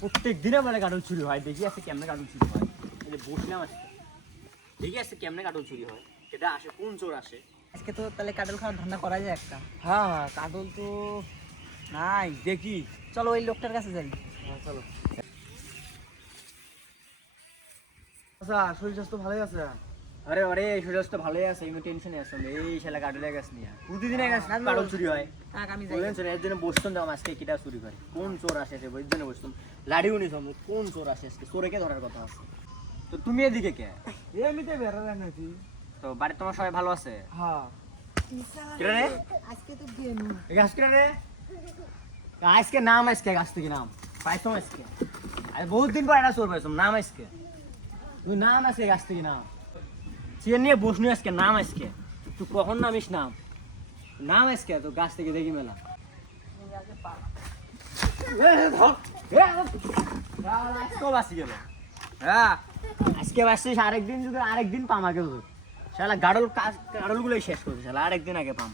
প্রত্যেক দিনে মানে কাটল চুরি হয়, দেখি আছে কেমনে কাটল চুরি হয়। এই যে বসলাম আজকে, দেখি আছে কেমনে কাটল চুরি হয়, এটা আসে কোন চোর আসে। আজকে তো তাহলে কাটল খাওয়ার ধান্দা করা যায় একটা। হ্যাঁ কাটল তো নাই, দেখি। চলো ওই লোকটার কাছে যাই। হ্যাঁ চলো। আচ্ছা, শরীর স্বাস্থ্য ভালোই আছে? আরে আরে শরীর তো ভালোই আছে, এমনি টেনশনে আছে। এই শালা কাটলে গেছ নিয়ে প্রতিদিন কাটল চুরি হয়। থাক আমি যাই। বললেন চোর এর জন্য বসতাম, দাম আজকে কিটা চুরি করে, কোন চোর আসে সে ওই জন্য বসতাম। লাড়িও নি সব, কোন চোর আসে আজকে, চোরেকে ধরার কথা আছে। তো তুমি এদিকে কে? এমনিতে বেড়া নাকি? তো বাড়ির তোমার সবাই ভালো আছে? হ্যাঁ। কিরা রে আজকে তো গেম এই গাছ কিরা রে, আজকে নাম আজকে গাছ থেকে নাম পাইছো আজকে, আরে বহুত দিন পর একটা চোর পাইছো, নাম আজকে তুই, নাম আজকে গাছ থেকে নাম চেয়ে নিয়ে বসনি আজকে, নাম আজকে তুই কখন নামিস, নাম নাম আজকে তো গাছ থেকে দেখি মেলা। আজকেও বাঁচি গেল। হ্যাঁ আজকে বাঁচছিস, আরেকদিন যদি আরেকদিন পাম আগে, শালা গাড়ল গুলোই শেষ করছে, শালা আরেকদিন আগে পাম।